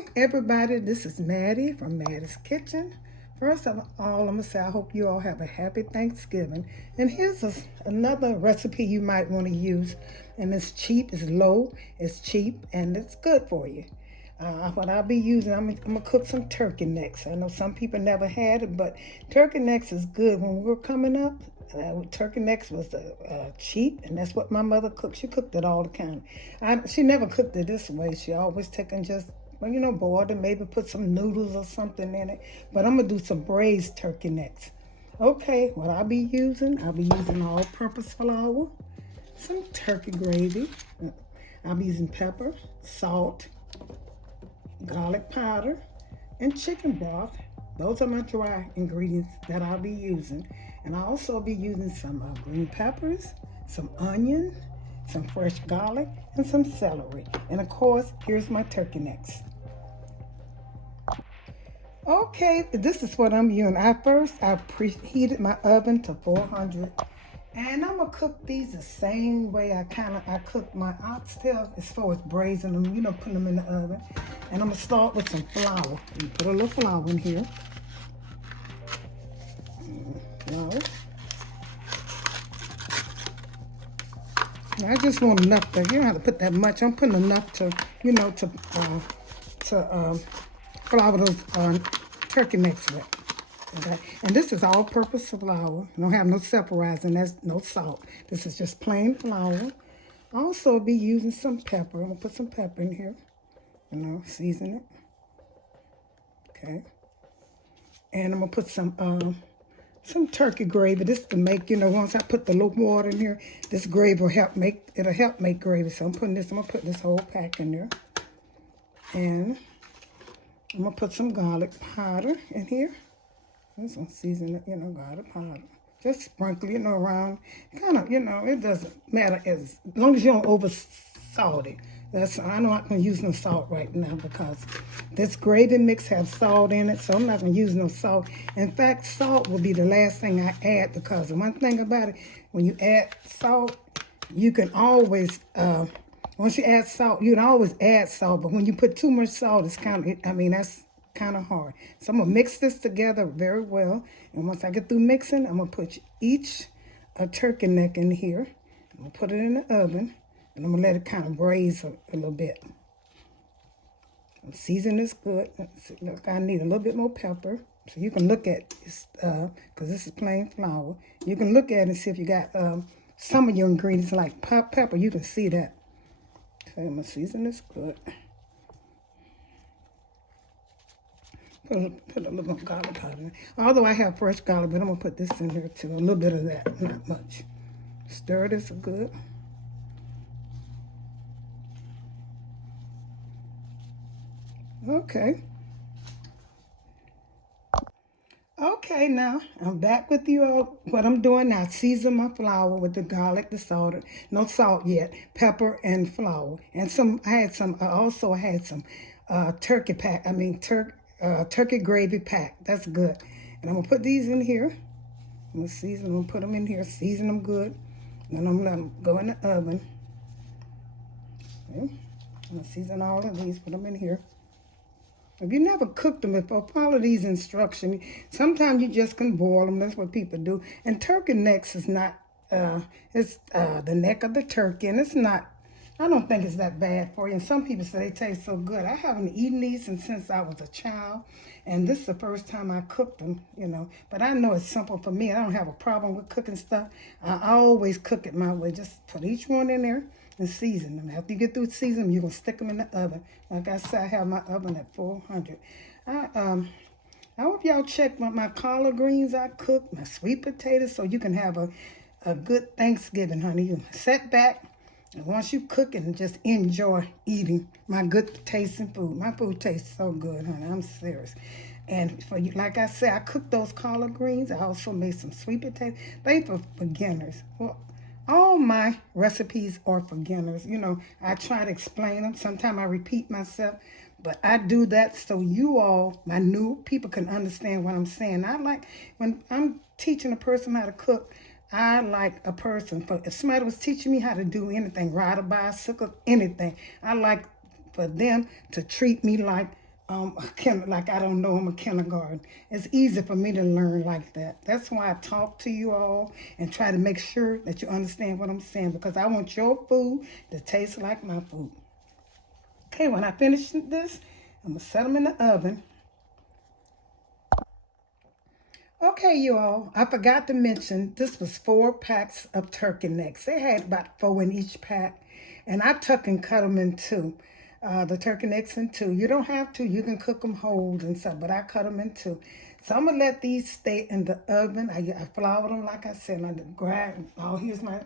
Hi, everybody. This is Mattie from Mattie's Kitchen. First of all, I'm going to say I hope you all have a happy Thanksgiving. And here's another recipe you might want to use. And it's cheap, it's low, it's cheap, and it's good for you. What I'll be using, I'm going to cook some turkey necks. I know some people never had it, but turkey necks is good. When we were coming up, turkey necks was cheap, and that's what my mother cooked. She cooked it all the time. She never cooked it this way. She always taken just, well, boiled and maybe put some noodles or something in it. But I'm going to do some braised turkey necks. Okay, what I'll be using all-purpose flour, some turkey gravy. I'll be using pepper, salt, garlic powder, and chicken broth. Those are my dry ingredients that I'll be using. And I'll also be using some green peppers, some onion, some fresh garlic, and some celery. And of course, here's my turkey necks. Okay, this is what I'm using. I preheated my oven to 400. And I'm gonna cook these the same way I cook my oxtail as far as braising them, putting them in the oven. And I'm gonna start with some flour. Put a little flour in here. Flour. Now, I just want enough to, you don't have to put that much. I'm putting enough to, flour those turkey necks with. Okay, and this is all-purpose flour. Don't have no separating. There's no salt. This is just plain flour. I'll also be using some pepper. I'm gonna put some pepper in here. Season it. Okay, and I'm gonna put some turkey gravy. This to make, once I put the little water in here, this gravy will help make gravy. So I'm gonna put this whole pack in there, and I'm gonna put some garlic powder in here. I'm just gonna season it, garlic powder. Just sprinkle, around. Kind of, it doesn't matter as long as you don't over salt it. I'm not gonna use no salt right now because this gravy mix has salt in it, so I'm not gonna use no salt. In fact, salt will be the last thing I add because the one thing about it, when you add salt, you can always once you add salt, you can always add salt, but when you put too much salt, it's that's kind of hard. So I'm gonna mix this together very well, and once I get through mixing, I'm gonna put each turkey neck in here. I'm gonna put it in the oven, and I'm gonna let it kind of braise a little bit. Season is good. Look, I need a little bit more pepper, so you can look at this because this is plain flour. You can look at it and see if you got some of your ingredients like pepper. You can see that. Okay, I'm gonna season this good. Put a little garlic powder in. Although I have fresh garlic, but I'm going to put this in here too. A little bit of that, not much. Stir this good. Okay. Okay, now I'm back with you all. What I'm doing now, season my flour with the garlic, the salt, no salt yet, pepper and flour, and I also had some turkey pack. Turkey gravy pack. That's good. And I'm gonna put these in here. I'm gonna put them in here, season them good. Then I'm gonna let them go in the oven. Okay. I'm gonna season all of these, put them in here. If you never cooked them before, follow these instructions. Sometimes you just can boil them. That's what people do. And turkey necks is not, it's the neck of the turkey, and it's not, I don't think it's that bad for you. And some people say they taste so good. I haven't eaten these since I was a child, and this is the first time I cooked them, But I know it's simple for me. I don't have a problem with cooking stuff. I always cook it my way. Just put each one in there and season them. After you get through seasoning them, you're going to stick them in the oven. Like I said, I have my oven at 400. I hope y'all check my collard greens I cook, my sweet potatoes, so you can have a good Thanksgiving, honey. You sit back, and once you cook it, and just enjoy eating my good tasting food. My food tastes so good, honey. I'm serious. And for you, like I said, I cooked those collard greens. I also made some sweet potatoes. They for beginners. Well, all my recipes are for beginners. I try to explain them. Sometimes I repeat myself, but I do that so you all, my new people, can understand what I'm saying. I like when I'm teaching a person how to cook. I like a person, if somebody was teaching me how to do anything, ride a bicycle, anything, I like for them to treat me like like I don't know, I'm a kindergarten. It's easy for me to learn like that. That's why I talk to you all and try to make sure that you understand what I'm saying, because I want your food to taste like my food. Okay, when I finish this, I'm gonna set them in the oven. Okay, you all, I forgot to mention this was 4 packs of turkey necks. They had about 4 in each pack, and I took and cut them in two. The turkey necks in two. You don't have to. You can cook them whole and stuff, but I cut them in two. So I'm gonna let these stay in the oven. I floured them like I said. I grind. Oh, here's my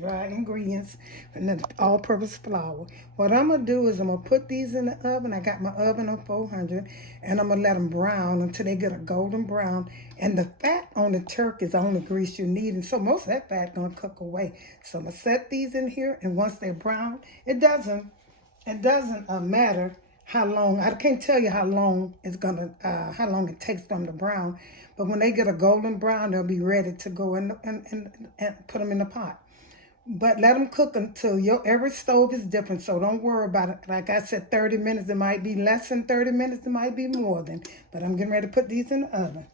dry ingredients and then all-purpose flour. What I'm gonna do is I'm gonna put these in the oven. I got my oven on 400, and I'm gonna let them brown until they get a golden brown. And the fat on the turkey is the only grease you need, and so most of that fat gonna cook away. So I'm gonna set these in here, and once they're brown, it doesn't matter how long. I can't tell you how long how long it takes them to brown, but when they get a golden brown, they'll be ready to go in and put them in the pot. But let them cook until every stove is different, so don't worry about it. Like I said, 30 minutes. It might be less than 30 minutes. It might be more than. But I'm getting ready to put these in the oven.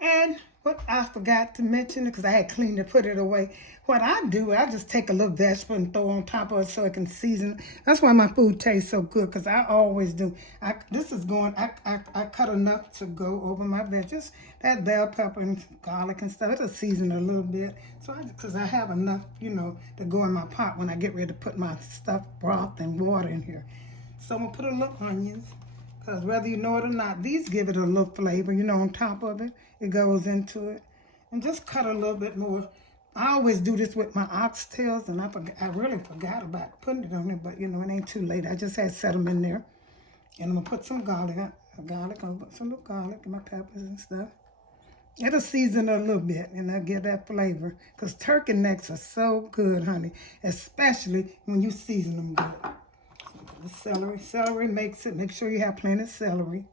And what I forgot to mention, because I had cleaned it, put it away. What I do, I just take a little vegetable and throw on top of it so it can season. That's why my food tastes so good, because I always do. I cut enough to go over my veggies. That bell pepper and garlic and stuff, it'll season a little bit. So because I have enough, to go in my pot when I get ready to put my stuffed broth and water in here. So I'm going to put a little onions. Because whether you know it or not, these give it a little flavor, on top of it. It goes into it. And just cut a little bit more. I always do this with my oxtails, and I really forgot about putting it on there, but, it ain't too late. I just had set them in there. And I'm going to put some garlic. I'm going to put some little garlic and my peppers and stuff. It'll season it a little bit, and I'll get that flavor. Because turkey necks are so good, honey. Especially when you season them good. The celery makes it. Make sure you have plenty of celery.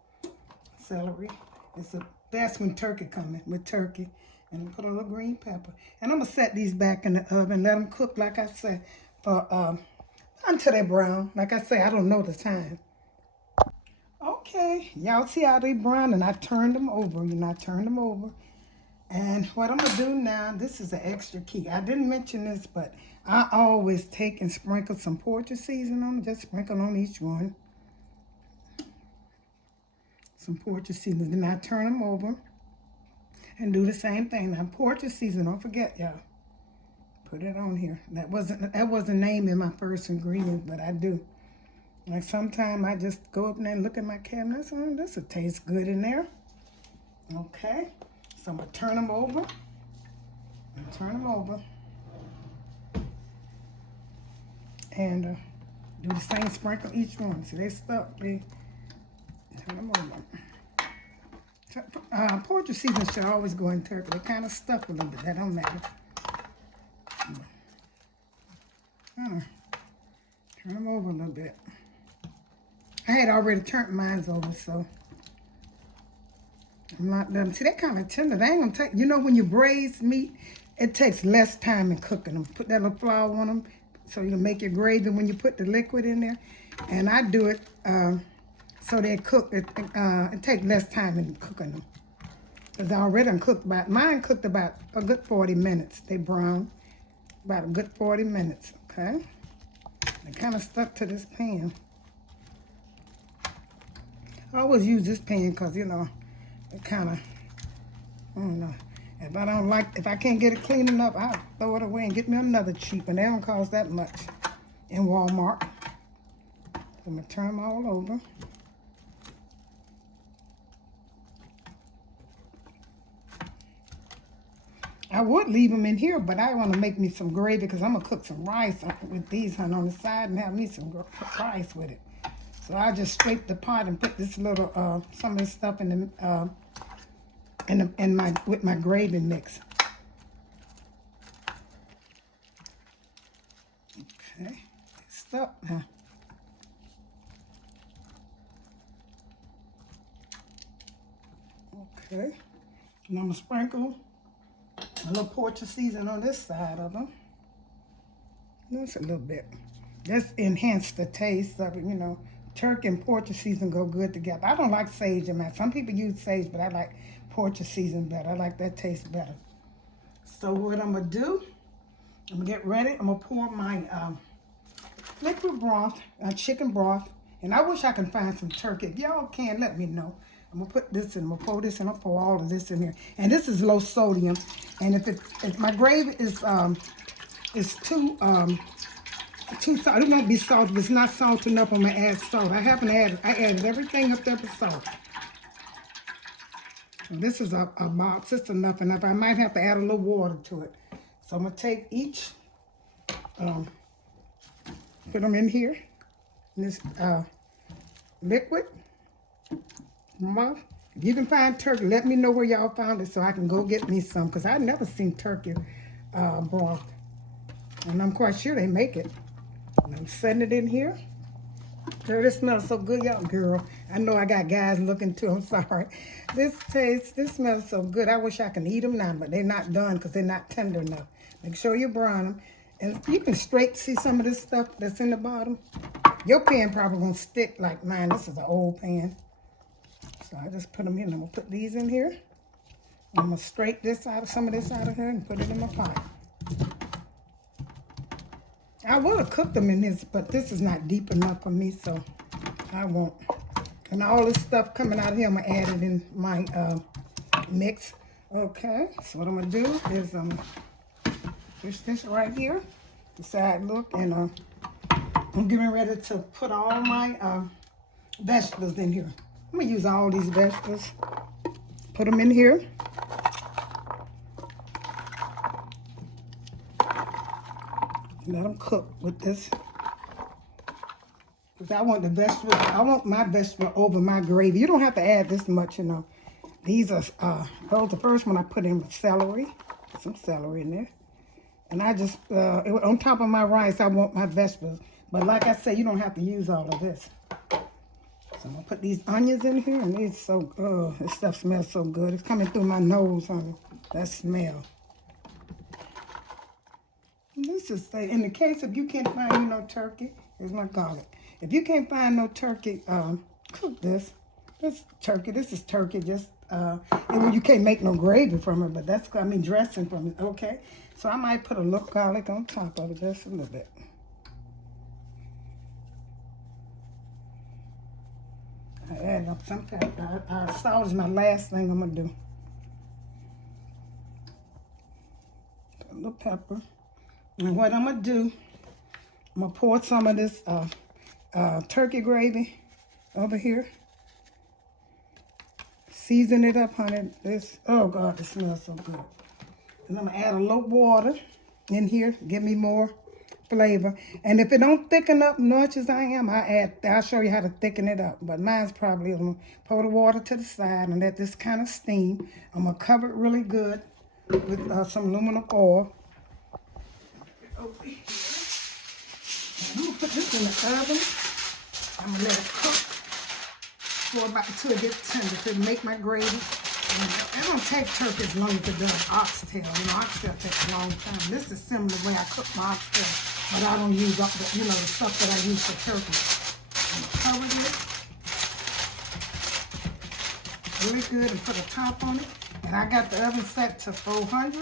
Celery is the best when turkey coming with turkey. And put a little green pepper. And I'm gonna set these back in the oven. Let them cook, like I said, for until they're brown. Like I say, I don't know the time. Okay, y'all see how they brown, and I turned them over. I turned them over. And what I'm going to do now, this is an extra key. I didn't mention this, but I always take and sprinkle some Poultry seasoning on them. Just sprinkle on each one. Some Poultry seasoning. Then I turn them over and do the same thing. Now, Poultry seasoning, don't forget, y'all. Put it on here. That wasn't named in my first ingredient, but I do. Like sometimes I just go up there and look at my cabinet. Oh, this will taste good in there. Okay. So I'm going to turn them over. And do the same sprinkle each one. See, they stuck. They turn them over. Poultry seasoning should always go in turkey. They kind of stuck a little bit. That don't matter. Turn them over a little bit. I had already turned mine over, so I'm not done. See, they kind of tender. They ain't gonna take. When you braise meat, it takes less time in cooking them. Put that little flour on them, so you can make your gravy when you put the liquid in there. And I do it so they cook. It takes less time in cooking them. Cause I already cooked mine cooked about a good 40 minutes. They brown about a good 40 minutes. Okay. They kind of stuck to this pan. I always use this pan because it kind of, I don't know. If I can't get it clean enough, I'll throw it away and get me another cheap one. They don't cost that much in Walmart. I'm going to turn them all over. I would leave them in here, but I want to make me some gravy because I'm going to cook some rice with these on the side and have me some rice with it. So I just scrape the pot and put this little some of this stuff in the with my gravy mix. Okay, it's stuck now. Okay, and I'm gonna sprinkle a little Poultry seasoning on this side of them. Just a little bit. Just enhance the taste of it, turkey and pork season go good together. I don't like sage in mine. Some people use sage, but I like pork season better. I like that taste better. So what I'm going to do, I'm going to get ready. I'm going to pour my liquid broth, chicken broth. And I wish I can find some turkey. If y'all can, let me know. I'm going to put this in. I'm going to pour this in. I'll pour all of this in here. And this is low sodium. And if my gravy is too salt, it won't be salty. If it's not salt enough, I'm going to add salt. I added everything up there with salt. And this is a box. It's enough. And I might have to add a little water to it. So I'm going to take each, put them in here. In this liquid broth. If you can find turkey, let me know where y'all found it so I can go get me some. Because I've never seen turkey broth. And I'm quite sure they make it. And I'm setting it in here. Girl, this smells so good, y'all. Girl, I know I got guys looking too. I'm sorry. This smells so good. I wish I could eat them now, but they're not done because they're not tender enough. Make sure you brown them. And you can see some of this stuff that's in the bottom. Your pan probably gonna stick like mine. This is an old pan. So I just put them in. I'm gonna put these in here. I'm gonna straight some of this out of here and put it in my pot. I would have cooked them in this, but this is not deep enough for me, so I won't. And all this stuff coming out of here, I'm gonna add it in my mix. Okay, so what I'm gonna do is push this right here, the side look, and I'm getting ready to put all my vegetables in here. I'm gonna use all these vegetables, put them in here. Let them cook with this. Because I want my vegetable over my gravy. You don't have to add this much, you know. These are, those the first one I put in with celery. Some celery in there. And I just, on top of my rice, I want my vegetables. But like I said, you don't have to use all of this. So I'm going to put these onions in here. And these this stuff smells so good. It's coming through my nose, honey. That smell. This is, in the case if you can't find no turkey, here's my garlic. If you can't find no turkey, cook this. This is turkey, just, and you can't make no gravy from it, but that's, dressing from it, okay? So I might put a little garlic on top of it, just a little bit. I add up some pepper. Salt is my last thing I'm gonna do. Put a little pepper. And what I'm going to do, I'm going to pour some of this turkey gravy over here. Season it up, honey. Oh, God, it smells so good. And I'm going to add a little water in here. Give me more flavor. And if it don't thicken up much as I am, I'll show you how to thicken it up. But mine's probably, I'm going to pour the water to the side and let this kind of steam. I'm going to cover it really good with some aluminum foil. Over here. And I'm gonna put this in the oven. I'm gonna let it cook for about until it gets tender to make my gravy. And it don't take turkey as long as it does oxtail. You know, oxtail takes a long time. This is similar to the way I cook my oxtail, but I don't use up the, the stuff that I use for turkey. I'm gonna cover this really good and put a top on it. And I got the oven set to 400.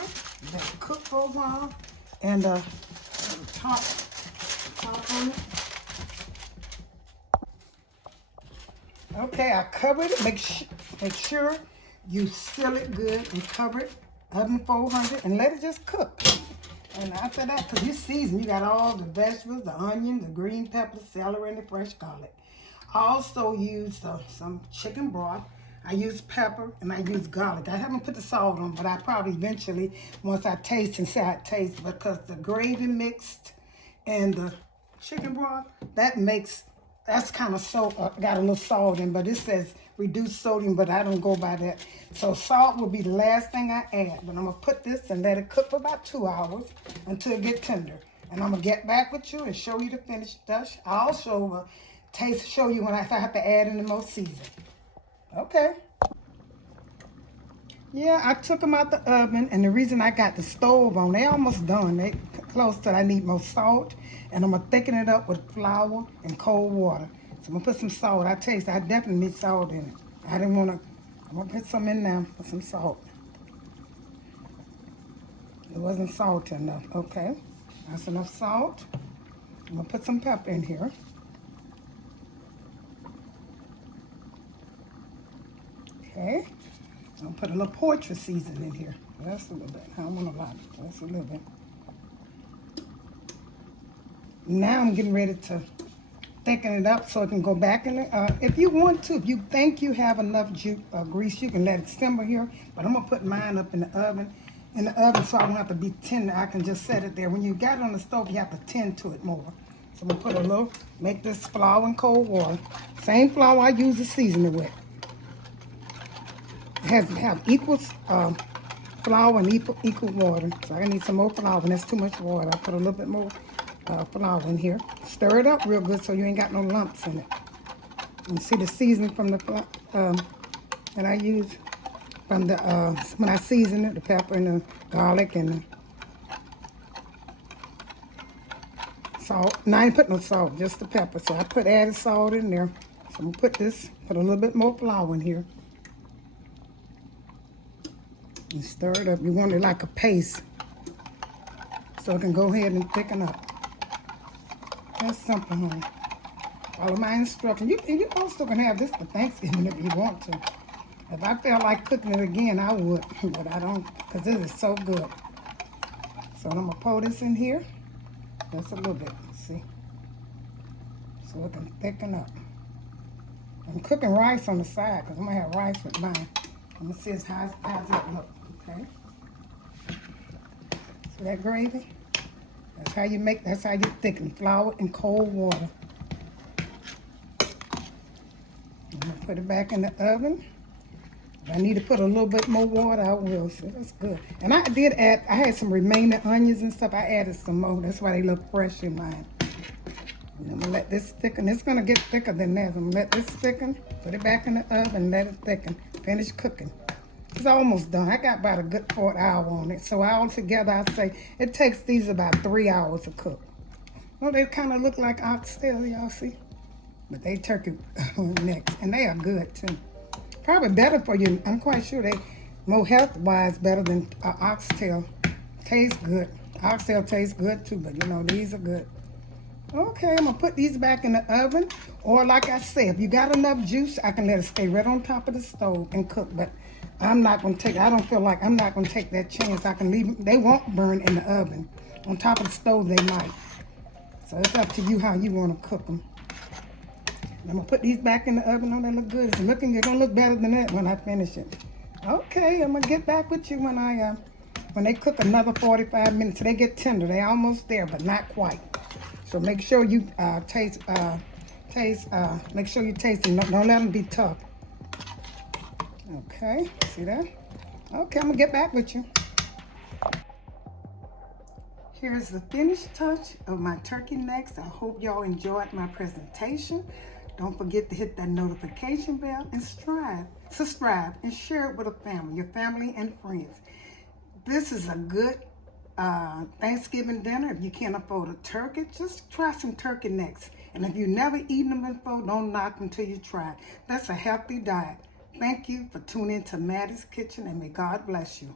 Let it cook for a while. And top on it. Okay, I covered it. Make sure you seal it good and cover it. Oven 400 and let it just cook. And after that, because you season, you got all the vegetables, the onion, the green pepper, celery, and the fresh garlic. I also use some chicken broth. I use pepper and I use garlic. I haven't put the salt on, but I probably eventually, once I taste and see how it tastes, because the gravy mixed and the chicken broth, that's kind of got a little salt in, but it says reduced sodium, but I don't go by that. So salt will be the last thing I add, but I'm gonna put this and let it cook for about 2 hours until it gets tender. And I'm gonna get back with you and show you the finished dish. I also show you if I have to add any more seasoning. Okay. Yeah, I took them out the oven, and the reason I got the stove on, they almost done. They close to, I need more salt, and I'm gonna thicken it up with flour and cold water. So I'm gonna put some salt. I definitely need salt in it. I didn't wanna, I'm gonna put some in now, put some salt. It wasn't salty enough, okay. That's enough salt. I'm gonna put some pepper in here. Okay. I'm gonna put a little poultry seasoning in here. That's a little bit. I don't want a lot. That's a little bit. Now I'm getting ready to thicken it up so it can go back in the, if you want to, if you think you have enough grease, you can let it simmer here. But I'm gonna put mine up in the oven. So I won't have to be tender. I can just set it there. When you got it on the stove, you have to tend to it more. So I'm gonna put a little, make this flour in cold water. Same flour I use to season it with. It has to have equal flour and equal water. So I need some more flour, and that's too much water. I put a little bit more flour in here. Stir it up real good so you ain't got no lumps in it. You see the seasoning from the that I use from the when I season it, the pepper and the garlic and the salt. No, I ain't put no salt, just the pepper. So I put added salt in there. So I'm gonna put a little bit more flour in here. And stir it up. You want it like a paste, so it can go ahead and thicken up. That's simple, honey. Follow my instructions. You also can have this for Thanksgiving if you want to. If I felt like cooking it again, I would, but I don't, because this is so good. So I'm gonna pour this in here. Just a little bit, see? So it can thicken up. I'm cooking rice on the side, because I'm gonna have rice with mine. I'm gonna see how's that look, okay? So that gravy, that's how you thicken flour in cold water. I'm gonna put it back in the oven. If I need to put a little bit more water, I will. So that's good. And I had some remaining onions and stuff. I added some more. That's why they look fresh in mine. And I'm gonna let this thicken. It's gonna get thicker than that. I'm gonna let this thicken, put it back in the oven, let it thicken, finish cooking. It's almost done. I got about a good 4 hour on it. So altogether, I'd say it takes these about 3 hours to cook. Well, they kind of look like oxtail, y'all see? But they turkey necks, and they are good too. Probably better for you. I'm quite sure they more health-wise better than oxtail. Tastes good. Oxtail tastes good too, but you know, these are good. Okay, I'm gonna put these back in the oven. Or like I said, if you got enough juice, I can let it stay right on top of the stove and cook. But I'm not gonna take, I don't feel like I'm not gonna take that chance. I can leave them, they won't burn in the oven. On top of the stove, they might. So it's up to you how you wanna cook them. I'm gonna put these back in the oven. Oh, they look good. It's gonna look better than that when I finish it. Okay, I'm gonna get back with you when they cook another 45 minutes. They get tender. They almost there, but not quite. So make sure you make sure you taste them. Don't let them be tough. Okay, see that? Okay, I'm gonna get back with you. Here's the finished touch of my turkey necks. I hope y'all enjoyed my presentation. Don't forget to hit that notification bell and subscribe and share it with your family and friends. This is a good Thanksgiving dinner. If you can't afford a turkey, just try some turkey necks. And if you've never eaten them before, don't knock them till you try. That's a healthy diet. Thank you for tuning in to Mattie's Kitchen, and may God bless you.